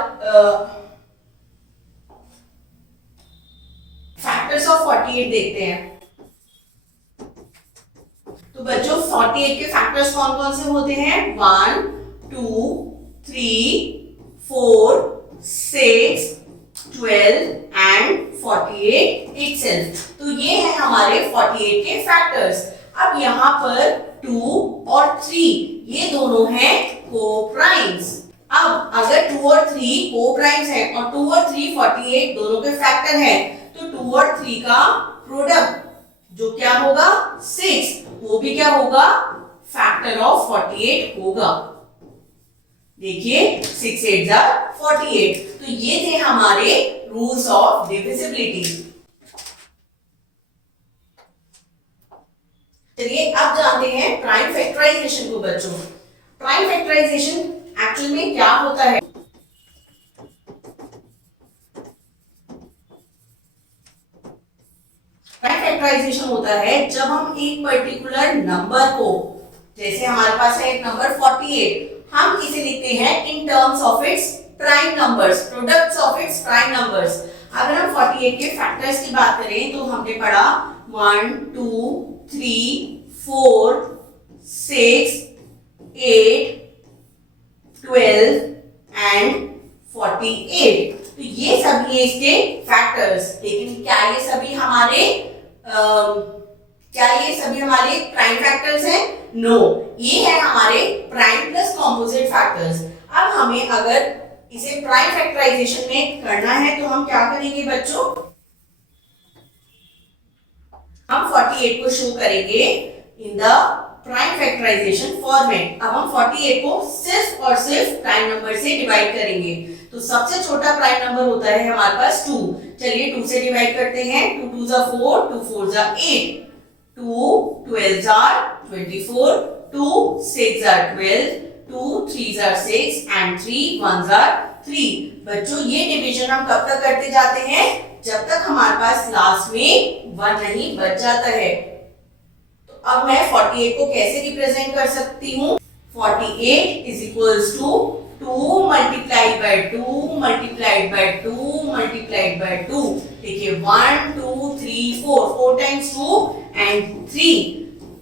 फैक्टर्स ऑफ 48 देखते हैं। तो बच्चों 48 के फैक्टर्स कौन कौन से होते हैं, 1, 2, 3, 4, 6, 12 एंड 48 itself। तो ये है हमारे 48 के फैक्टर्स। अब यहाँ पर 2 और 3 ये दोनों हैं को-प्राइम्स। अब अगर 2 और 3 को-प्राइम्स हैं और 2 और 3 48 दोनों के फैक्टर हैं, तो 2 और 3 का प्रोडक्ट जो क्या होगा 6, वो भी क्या होगा, फैक्टर ऑफ 48 होगा। देखिए 6 8 जा 48। तो ये थे हमारे रूल्स ऑफ डिविजिबिलिटी। चलिए अब जानते हैं प्राइम फैक्टराइजेशन को बच्चों। प्राइम फैक्टराइजेशन एक्चुअल में क्या होता है। प्राइम फैक्टराइजेशन होता है जब हम एक पर्टिकुलर नंबर को, जैसे हमारे पास है एक नंबर 48, हम इसे लिखते हैं in terms of its prime numbers, products of its prime numbers. अगर हम 48 के फैक्टर्स की बात करें तो हमने पढ़ा 1, 2, 3, 4, 6, 8, 12 एंड 48। तो ये सभी है इसके फैक्टर्स। लेकिन क्या ये सभी हमारे प्राइम फैक्टर्स हैं? नो, ये है हमारे प्राइम प्लस कॉम्पोजिट फैक्टर्स। अब हमें अगर इसे प्राइम फैक्टराइजेशन में करना है तो हम क्या करेंगे बच्चों, हम 48 को शो करेंगे in the prime factorization format. अब हम 48 को सिर्फ और सिर्फ प्राइम नंबर से डिवाइड करेंगे। तो सबसे छोटा प्राइम नंबर होता है हमारे पास 2। चलिए 2 से डिवाइड करते हैं। 2 2 जा 4, 2 4 जा 8, 2 12 जा 24, 2 6 जा 12, 2 3s are 6 and 3 1s are 3। बच्चों ये डिवीजन हम कब तक करते जाते हैं, जब तक हमारे पास लास्ट में 1 नहीं बच जाता है। तो अब मैं 48 को कैसे रिप्रेजेंट कर सकती हूँ, 48 is equals to 2 multiplied by 2 multiplied by 2 multiplied by 2। देखिए 1 2 3 4, 4 times 2 and 3।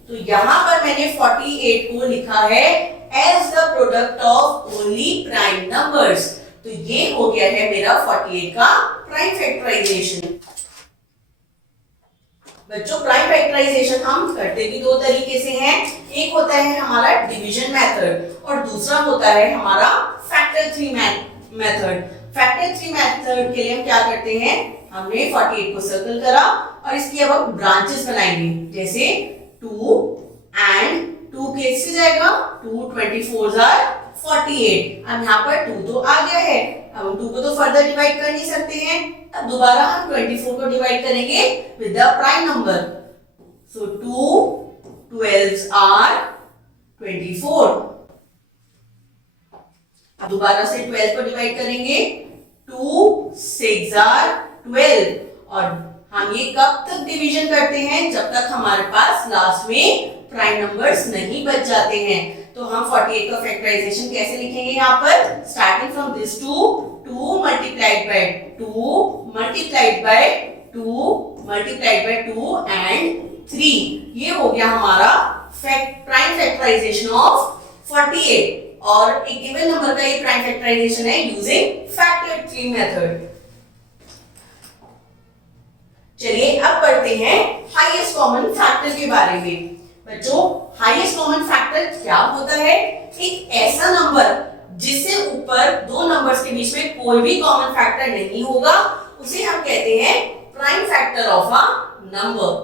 तो यहाँ पर मैंने 48 को लिखा है as the product of only prime numbers। तो ये हो गया है मेरा 48 का प्राइम फैक्टराइजेशन। बच्चों प्राइम फैक्टराइजेशन हम करते भी दो तरीके से हैं, एक होता है हमारा डिवीजन मेथड और दूसरा होता है हमारा factor three method. Factor three method के लिए हम क्या करते हैं, हमने 48 को सर्कल करा और इसकी अब हम ब्रांचेस बनाएंगे, जैसे 2 एंड 2 कैसे जाएगा, 2 24s are 48। अब यहाँ पर 2 तो आ गया है, अब हम 2 को तो फर्दर डिवाइड कर नहीं सकते हैं, अब दोबारा हम 24 को डिवाइड करेंगे with the prime number. So 2 12s are 24। अब दोबारा से 12 को डिवाइड करेंगे, 2 6s are 12। और हम ये कब तक डिवीजन करते हैं, जब तक हमारे पास लास्ट में प्राइम नंबर्स नहीं बच जाते हैं। तो हम 48 का फैक्टराइजेशन कैसे लिखेंगे, यहाँ पर starting from this 2 multiplied by 2 multiplied by 2 multiplied by 2 and 3। ये हो गया हमारा प्राइम फैक्टराइजेशन ऑफ 48 और एक गिवन नंबर का ये प्राइम फैक्टराइजेशन है यूजिंग फैक्टर थ्री मेथड। चलिए अब पढ़ते हैं हाईएस्ट कॉमन फैक्टर के बारे में। बच्चों हाईएस्ट कॉमन फैक्टर क्या होता है, एक ऐसा नंबर जिससे ऊपर दो नंबर्स के बीच में कोई भी कॉमन फैक्टर नहीं होगा, उसे हम कहते हैं prime factor of a number,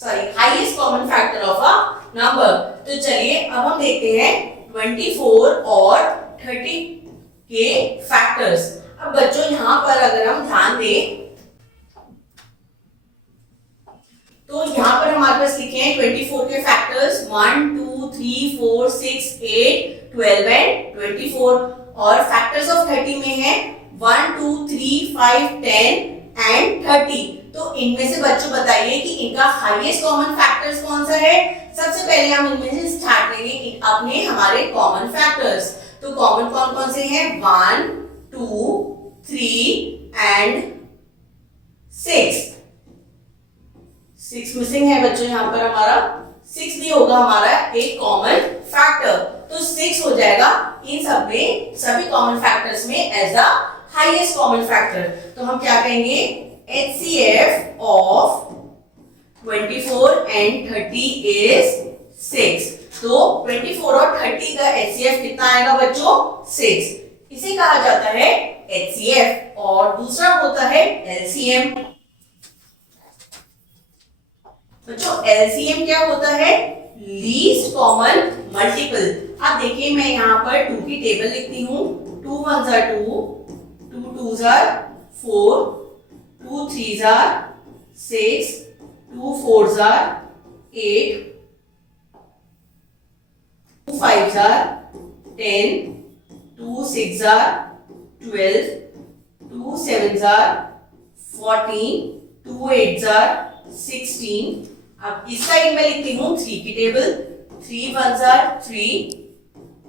sorry highest common factor of a number. तो चलिए अब हम देखते हैं 24 और 30 के फैक्टर्स। अब बच्चों यहाँ पर अगर हम ध्यान दें तो यहाँ पर हमारे पास लिखे हैं 24 के फैक्टर्स 1 2 3 4 6 8 12 एंड 24 और फैक्टर्स ऑफ 30 में है 1 2 3 5 10 एंड 30। तो इनमें से बच्चों बताइए कि इनका हाईएस्ट कॉमन फैक्टर्स कौन सा है। सबसे पहले हम इनमें से स्टार्ट लेंगे अपने हमारे कॉमन फैक्टर्स। तो कॉमन कौन कौन से हैं, 1 2 3 एंड 6। 6 मिसिंग है बच्चों, यहाँ पर हमारा 6 भी होगा हमारा एक कॉमन फैक्टर। तो 6 हो जाएगा इन सब में, सभी कॉमन फैक्टर्स में as the highest common factor. तो हम क्या कहेंगे, HCF ऑफ 24 एंड 30 इज 6। तो 24 और 30 का HCF कितना आएगा बच्चों, 6। इसे कहा जाता है HCF और दूसरा होता है LCM। बच्चों LCM क्या होता है, लीस्ट कॉमन मल्टीपल। अब देखिए मैं यहाँ पर 2 की टेबल लिखती हूँ, 2 1s are 2, 2 2s are 4, 2 3s are 6, 2 4s are 8, 2 5s are 10, 2 6s are 12, 2 7s are 14, 2 8s are 16। अब इस साइड में लिखती हूँ 3 की table, 3 1s are 3,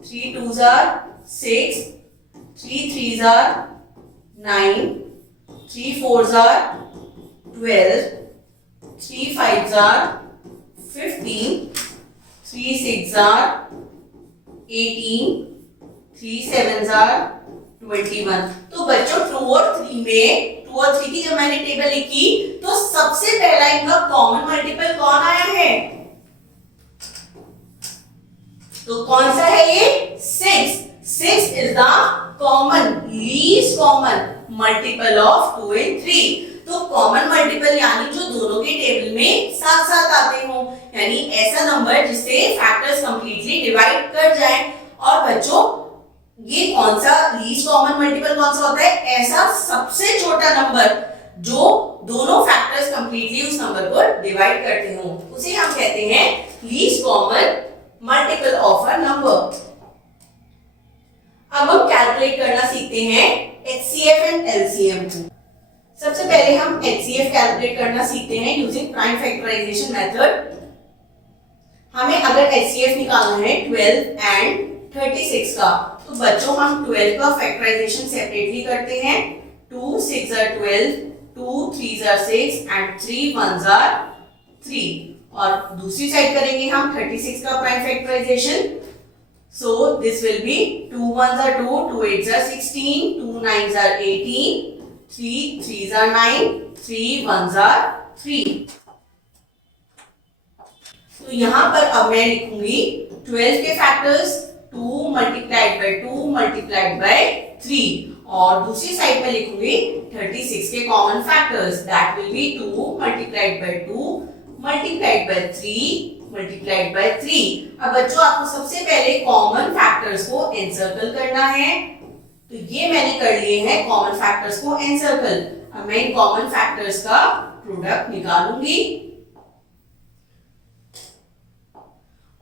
3 2s are 6, 3 3s are 9, 3 4s are 12, 3 5s are 15, 3 6s are 18, 3 7s are 21। तो बच्चों 2 और 3 में 2 और 3 की जब मैंने टेबल लिखी तो सबसे पहला इनका कॉमन मल्टीपल कौन आया है, तो कौन सा है ये, 6। 6 is the common least common multiple of 2 and 3। तो कॉमन मल्टीपल यानी जो दोनों के टेबल में साथ साथ आते हो, यानी ऐसा नंबर जिससे फैक्टर्स कंप्लीटली डिवाइड कर जाए। और बच्चों ये कौन सा लीस्ट कॉमन मल्टीपल कौन सा होता है, ऐसा सबसे छोटा नंबर जो दोनों फैक्टर्स कंप्लीटली उस नंबर को डिवाइड करते हो, उसे हम कहते हैं least common multiple of a number. सीखते हैं HCF एंड LCM को। सबसे पहले हम HCF कैलकुलेट करना सीखते हैं यूजिंग प्राइम फैक्टराइजेशन मेथड। हमें अगर HCF निकालना है 12 एंड 36 का, तो बच्चों हम 12 का फैक्टराइजेशन सेपरेटली करते हैं। 2 6 are 12, 2 3 are 6 and 3 1s are 3। और दूसरी साइड करेंगे हम 36 का prime factorization. So this will be 2 1s are 2, 2 8s are 16, 2 9s are 18, 3 3s are 9, 3 1s are 3। तो यहाँ पर अब मैं लिखूंगी 12 के factors 2 multiplied by 2 multiplied by 3, और दूसरी साइड में लिखूंगी 36 के common factors, that will be 2 multiplied by 2 multiplied by 3 multiplied by 3। अब बच्चों आपको सबसे पहले कॉमन फैक्टर्स को एनसर्कल करना है, तो ये मैंने कर लिए हैं कॉमन फैक्टर्स को एनसर्कल। अब मैं इन कॉमन फैक्टर्स का प्रोडक्ट निकालूंगी,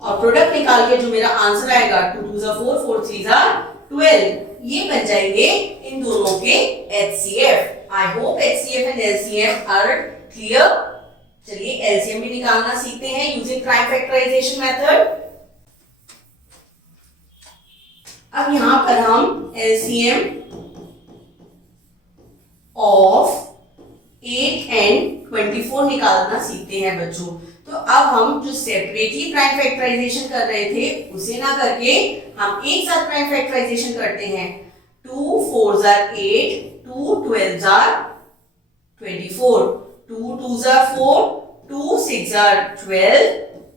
और प्रोडक्ट निकाल के जो मेरा आंसर आएगा 2 2s are 4, 4 3s are 12, ये बन जाएंगे इन दोनों के HCF। I hope HCF and LCM are clear. चलिए LCM भी निकालना सीखते हैं यूजिंग प्राइम फैक्टराइजेशन मेथड। अब यहां पर हम LCM ऑफ 8 एंड 24 निकालना सीखते हैं बच्चों। तो अब हम जो सेपरेटली प्राइम फैक्टराइजेशन कर रहे थे उसे ना करके हम एक साथ प्राइम फैक्टराइजेशन करते हैं। 2 4s are 8, 2 12s are 24, 2 2s are 4, 2 6s are 12,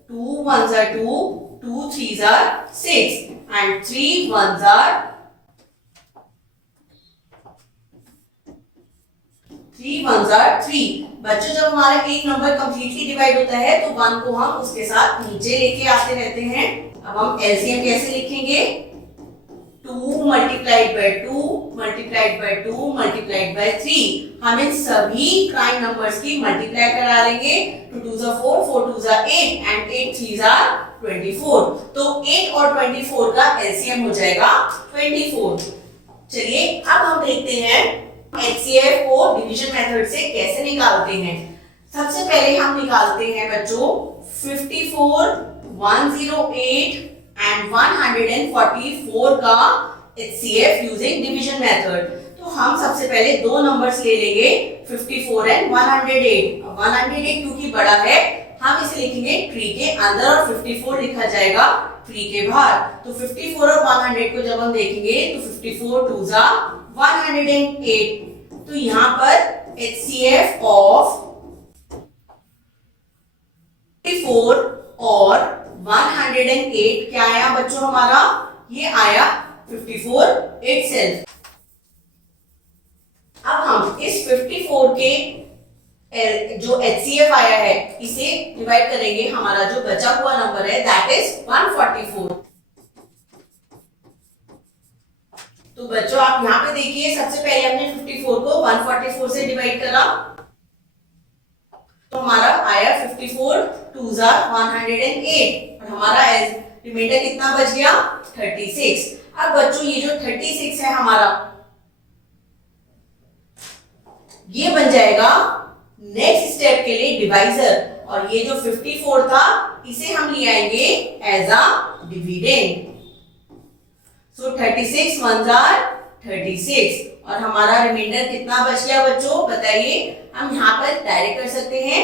2 1s are 2, 2 3s are 6 and 3 1s are 3। बच्चों जब हमारा एक नंबर कंप्लीटली डिवाइड होता है तो 1 को हम उसके साथ नीचे लेके आते रहते हैं। अब हम LCM कैसे लिखेंगे? 2 multiplied by 2 multiplied by 2 multiplied by 3। हम इन सभी प्राइम नंबर्स की मल्टीप्लाई करा लेंगे। 2 2s are 4, 4 2s are 8 and 8 3s are 24। तो 8 और 24 का LCM हो जाएगा 24। चलिए अब हम देखते हैं HCF को डिवीजन मेथड से कैसे निकालते हैं। सबसे पहले हम निकालते हैं बच्चों 54, 108 एंड 144 का HCF यूजिंग डिवीजन मेथड। तो हम सबसे पहले दो नंबर्स ले लेंगे 54 एंड 108। 108 क्योंकि बड़ा है हम इसे लिखेंगे ट्री के अंदर और 54 लिखा जाएगा ट्री के बाहर। तो 54 और 100 को जब हम देखेंगे तो 54 2s are 108। तो यहाँ पर HCF ऑफ 54 और 108 क्या आया बच्चों हमारा? ये आया 54 itself। अब हम इस 54 के जो HCF आया है इसे डिवाइड करेंगे, हमारा जो बचा हुआ नंबर है दैट इज 144। तो बच्चों आप यहाँ पे देखिए सबसे पहले हमने 54 को 144 से डिवाइड करा तो हमारा आया 54 2s are 108 और हमारा रिमाइंडर कितना बच गया 36। अब बच्चों ये जो 36 है हमारा ये बन जाएगा नेक्स्ट स्टेप के लिए डिवाइजर, और ये जो 54 था इसे हम ले आएंगे as a dividend. So 36 1s are 36 और हमारा रिमाइंडर कितना बच गया बच्चों बताइए। हम यहाँ पर डायरेक्ट कर सकते हैं,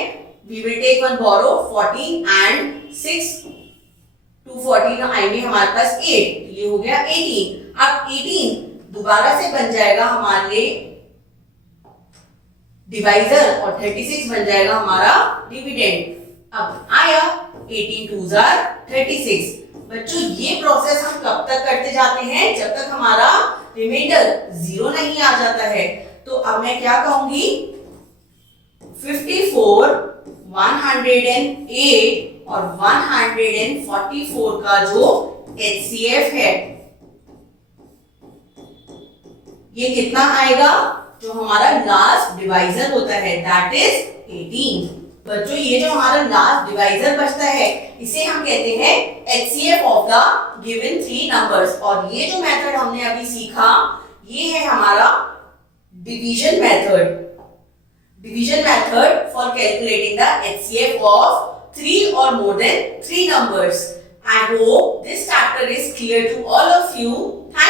we will take one borrow 14 and 6 2 14 आएंगे हमारे पास 8, ये हो गया 18। अब 18 दोबारा से बन जाएगा हमारे लिए डिवाइजर और 36 बन जाएगा हमारा डिविडेंड। अब आया 18 2s are 36। बच्चों ये प्रोसेस हम कब तक करते जाते हैं जब तक हमारा रिमाइंडर 0 नहीं आ जाता है। तो अब मैं क्या कहूंगी 54 108 और 144 का जो HCF है ये कितना आएगा? जो हमारा लास्ट डिवाइजर होता है दैट इज 18। बच्चों ये जो हमारा लास्ट डिवाइजर बचता है इसे हम कहते हैं HCF of the given three numbers. और ये जो मेथड हमने अभी सीखा ये है हमारा division method for calculating the HCF of 3 or more than 3 numbers. I hope this chapter is clear to all of you. Thank